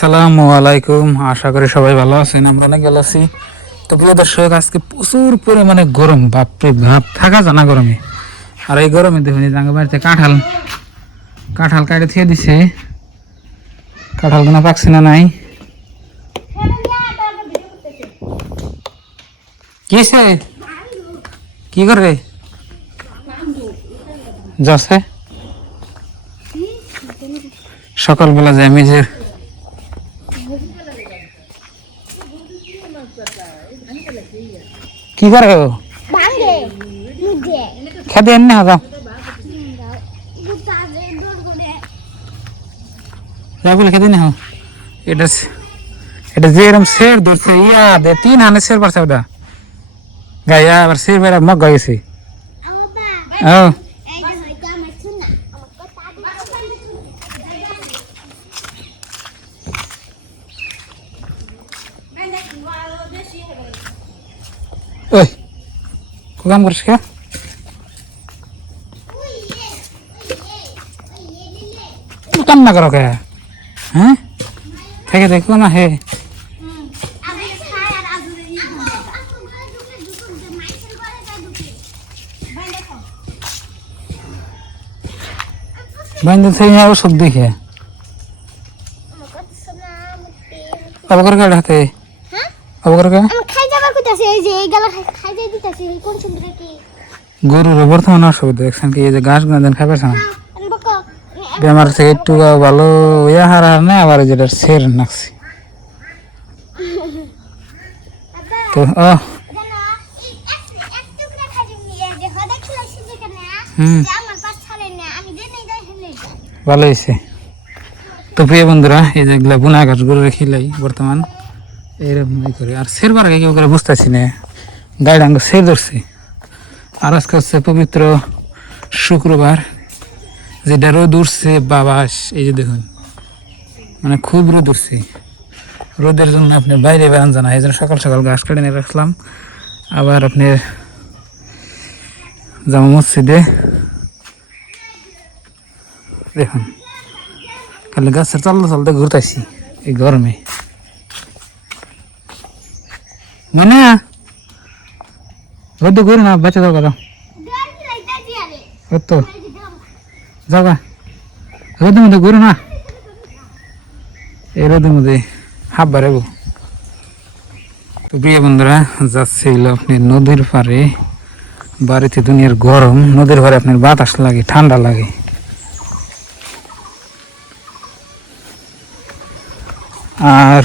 আসসালামু আলাইকুম, আশা করি সবাই ভালো আছেন। আমরা অনেক ভালো আছি। তো প্রিয় দর্শক, আজকে প্রচুর পরিমাণে গরম, বাপরে বাপ, থাকা যায় না গরমে। আর এই গরমে দেখুন জাঙ্গা বাড়িতে কাঁঠাল কাঁঠাল কাটে থিয়ে দিছে, কাঁঠাল কোনো পাকছে না নাই। কিসে কি করে যাচ্ছে সকালবেলা যায় মেঝের কি করে খেতে এনে যাও যা বলে খেতে না। এটা এটা যে এরকম শের ধরছে ইয়া দে 3 আনে শের পারছে ওটা গায়া আবার শের বেড়া মগ গাইছে। ও ওই কাম করছিস কে? কান্না করো কে? হ্যাঁ থেকে দেখো না হে বাইন্দে থেকে ওষুধ দেখে আবার করে হাতে আবার করে গরুর বর্তমানে অসুবিধা দেখছেন কি, এই যে ঘাস গুলো দেন খাবে না বেমার থেকে একটু ভালো ইয়া হার না, আবার যেটা সের নাকছি তো ভালো হয়েছে। তো প্রিয় বন্ধুরা, এই যে এগুলা বুনা ঘাস গরু রেখিলাই বর্তমান এইরকম করে আর সের বার কেউ করে বুঝতেছি না, গাড়ি আঙ্গ সের ধরছে। আর আজকে হচ্ছে পবিত্র শুক্রবার, যেটা রোদ উঠছে বাবাস, এই যে দেখুন মানে খুব রোদ উঠছে। রোদের জন্য আপনি বাইরে বেড়ান জানা, এই জন্য সকাল সকাল ঘাস কেটে নিয়ে রাখলাম। আবার আপনি জামা মসজিদে দেখুন খালি গাছের চলতে চলতে ঘুরতেছি এই গরমে। মানে রোদ ঘুরে না বাচ্চা যাও কথা তো যাওয়া রোদের মধ্যে ঘুরে না, এই রোদের মধ্যে হাফ বাড়াবো। তো প্রিয় বন্ধুরা, যাচ্ছে হইলো আপনি নদীর পাড়ে। বাড়িতে দুনিয়ার গরম, নদীর পাড়ে আপনার বাতাস লাগে, ঠান্ডা লাগে। আর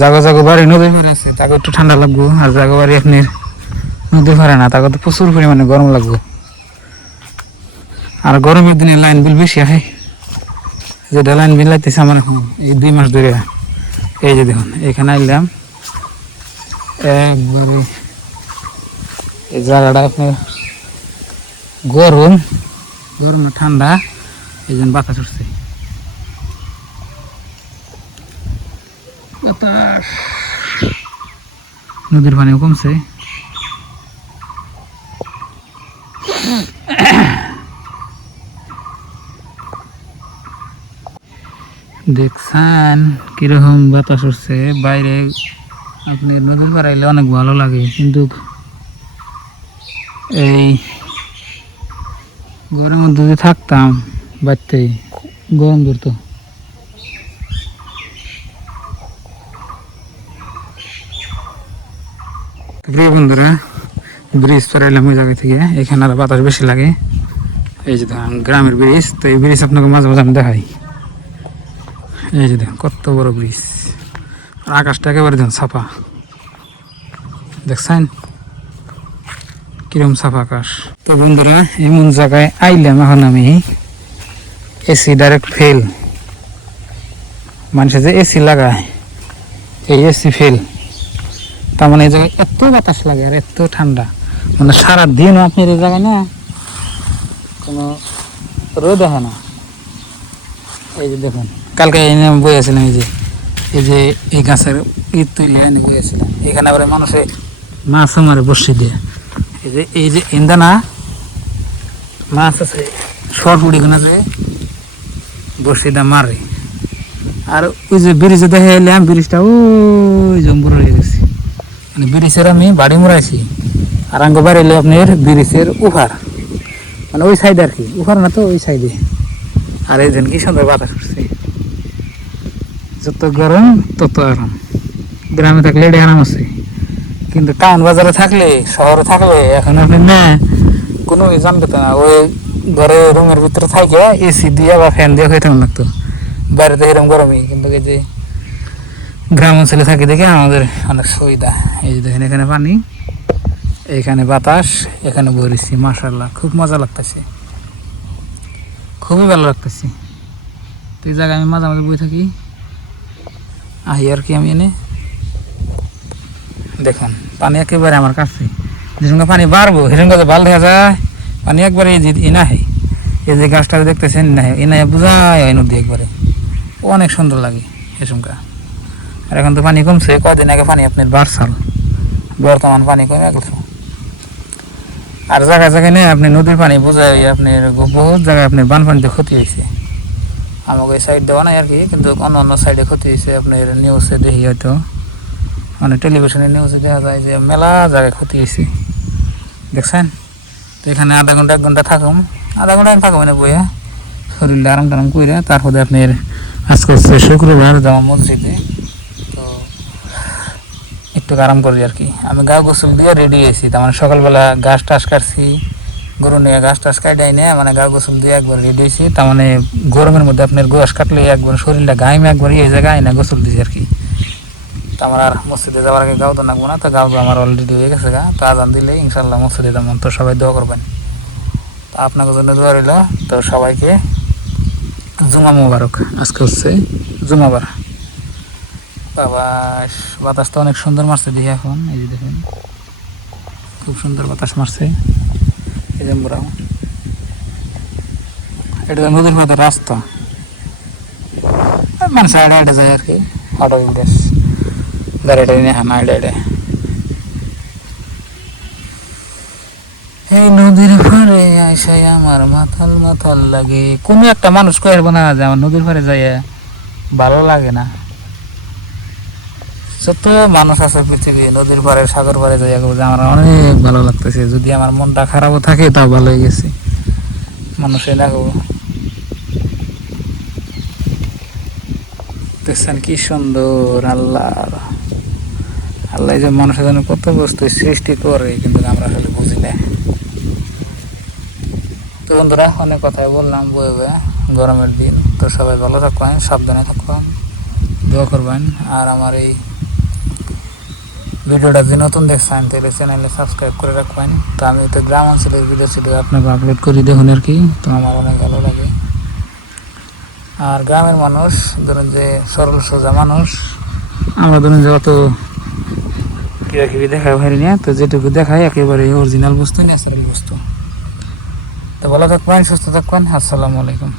জাগো জাগো বাড়ি নদীর পাড়ে আছে, তাকে একটু ঠান্ডা লাগবো। আর জাগো বাড়ি আপনার নদীর পাড়ে না, তাকে তো প্রচুর পরিমাণে গরম লাগবো। আর গরমের দিনে লাইন বিল বেশি আসে, যেটা লাইন বিল লাগতেছে আমার এই 2 মাস ধরে। এই যে দেখুন এখানে আইলাম একবারে, এই জায়গাটা আপনার গরম গরম না ঠান্ডা, এই জন্য বাতাস উঠছে। বাতাস, নদীর পানিও কমছে। দেখছেন কিরকম বাতাস উঠছে বাইরে। আপনি নদীর পাড়ে আইলে অনেক ভালো লাগে, কিন্তু এই গরমের মধ্যে যদি থাকতাম বাড়তে গরম ধরতো। প্রিয় বন্ধুরা, ব্রিজ পার এলাম ওই জায়গা থেকে, এখানে আর বাতাস বেশি লাগে। এই যে দেখুন গ্রামের ব্রিজ, তো এই ব্রিজ আপনাকে মাঝে মাঝে আমি দেখাই। এই যে দেখুন কত বড় ব্রিজ, আর আকাশটা একেবারে দেখুন সাফা, দেখছেন কিরকম সাফা আকাশ। তো বন্ধুরা, এমন জায়গায় আইলাম এখন আমি, এসি ডাইরেক্ট ফেল। মানুষে যে এসি লাগায়, এই এসি ফেল। তার মানে এই জায়গায় এত বাতাস লাগে আর এত ঠান্ডা, মানে সারাদিন আপনার এই জায়গায় না কোনো রোদ হয় না। এই যে দেখুন কালকে এনে বই আসছিলাম, এই যে এই গাছের ঈদ তুলে এনে বই আসছিলাম। এখানে আবার মানুষে মাছ মারে বসে দিয়ে, এই যে ইন্দানা মাছ আছে সরপুড়ি গুনা যে বসিটা মারে, আর ওই যে ব্রিজে দেখে এলাম, ব্রিজটা ওই জম্বুর হয়ে গেছে, মানে ব্রিজের আমি বাড়ি মরাইছি। আর আঙ্গ বাড়ি এলে আপনার ব্রিজের উফার, মানে ওই সাইডে আর কি, উফার না তো ওই সাইডে। আর এই দিন কি সুন্দর বাতাস করছে, যত গরম তত আরাম। গ্রামে থাকলে এটা আরাম আছে, কিন্তু টাউন বাজারে থাকলে, শহরে থাকলে এখন আপনি না কোনো জানবে তো না, ওই ঘরে রুমের ভিতরে থাকে এসি দিয়ে বা ফ্যান দিয়ে হয়ে থাকুন লাগতো, বাইরে তো এরকম গরমই। কিন্তু এই যে গ্রাম অঞ্চলে থাকি দেখে আমাদের অনেক সুবিধা। এই যে দেখেন এখানে পানি, এখানে বাতাস, এখানে বরিছি, মাশাআল্লাহ খুব মজা লাগতেছে, খুবই ভালো লাগতেছে। তো এই জায়গায় আমি মাঝে মাঝে বই থাকি, আহি আর কি আমি এনে দেখুন পানি একেবারে আমার কাছে, যে সঙ্গে পানি বাড়বো সেসঙ্গে ভাল দেখা যায় পানি একবারে এই যে ইনাহে, এই যে গাছটা দেখতেছেন ইনাহে, ইনাহে বোঝায় হয় নদী একবারে, অনেক সুন্দর লাগে এসঙ্গা। আর এখন তো পানি কমছে, কয়দিন আগে পানি আপনার বাড়ছাল, বর্তমান পানি কমে গেছে। আর জায়গায় জায়গায় নেই আপনি নদীর পানি বোঝায় আপনার বহুত জায়গায় আপনার বানপানিতে ক্ষতি হয়েছে। আমাকে এই সাইড দেওয়া নাই আর কি, কিন্তু অন্য অন্য সাইডে ক্ষতি হয়েছে। আপনার নিউজে দেখি হয়তো, মানে টেলিভিশনের নিউজে দেখা যায় যে মেলা জায়গায় ক্ষতি হয়েছে, দেখছেন। তো এখানে আধা ঘন্টা 1 ঘন্টা থাকুম, আধা ঘন্টা থাকুম মানে বইয়া শরীরটা আরাম টারাম করে, তারপরে আপনার আজকে হচ্ছে শুক্রবার, যাওয়া মসজিদে, তো একটু আরাম করি আর কি। আমি গা গোসল দিয়ে রেডি হয়েছি, তার মানে সকালবেলা ঘাস টাস কাটছি, গরু নিয়ে ঘাস টাস কাটাই নিয়ে মানে গা গোসল দিয়ে একবার রেডি হয়েছি। তার মানে গরমের মধ্যে আপনার ঘাস কাটলে একবার শরীরটা গাইমে একবার এই জায়গায় না গোসল দিয়েছি আর কি। তো আমার আর মসজিদে যাওয়ার আগে গাও তো নাকবো না, তো গাও আমার অলরেডি হয়ে গেছে গা। তো আজান দিলে ইনশাল্লাহ মসজিদে যেমন, তো সবাই দোয়া করবেন, তো আপনাকে জন্য দোয়া রইল। তো সবাইকে জুমা মোবারক, আজকে হচ্ছে জুমাবার। বাবা বাতাস তো অনেক সুন্দর মারছে দেখি এখন, এই যে দেখেন খুব সুন্দর বাতাস মারছে। এই যে বুড়াও, এটা নদীর মাথার রাস্তা, মানুষ আইডে আইডে যায় আর কি, অটো ইন্ডেস গাড়িটা নিয়ে হানা আইডে আইডে। এই নদীর পারে আইসাই আমার মাথাল মাথাল লাগে। কোনো একটা মানুষ কইব না যে আমার নদীর পারে যাই ভালো লাগে না। যত মানুষ আছে পৃথিবী, নদীর পারে সাগর পারে যাই আমার অনেক ভালো লাগতেছে। যদি আমার মনটা খারাপও থাকে তাও ভালো হয়ে গেছে, মানুষে লাগবো। দেখছেন কি সুন্দর, আল্লাহ আল্লাহ যে মানুষের জন্য কত বস্তু সৃষ্টি করে, কিন্তু আমরা আসলে বুঝি না। তো বন্ধুরা অনেক কথাই বললাম বয়ে, গরমের দিন, তো সবাই ভালো থাকবেন, সাবধানে থাকবেন, দোয়া করবেন। আর আমার এই ভিডিওটা যদি নতুন দেখছেন তাহলে চ্যানেলে সাবস্ক্রাইব করে রাখবেন। তো আমি তো গ্রাম অঞ্চলের ভিডিও আপনাকে আপলোড করি দেখুন আর কি, তো আমার অনেক ভালো লাগে। আর গ্রামের মানুষ ধরুন যে সরল সোজা মানুষ, আমরা ধরুন যে অত কিরাকিরি দেখায় বাইরে নিয়ে, তো যেটুকু দেখায় একেবারে অরিজিনাল বস্তু, ন্যাচারাল বস্তু। তো ভালো থাকবেন, সুস্থ থাকবেন, আসসালামু আলাইকুম।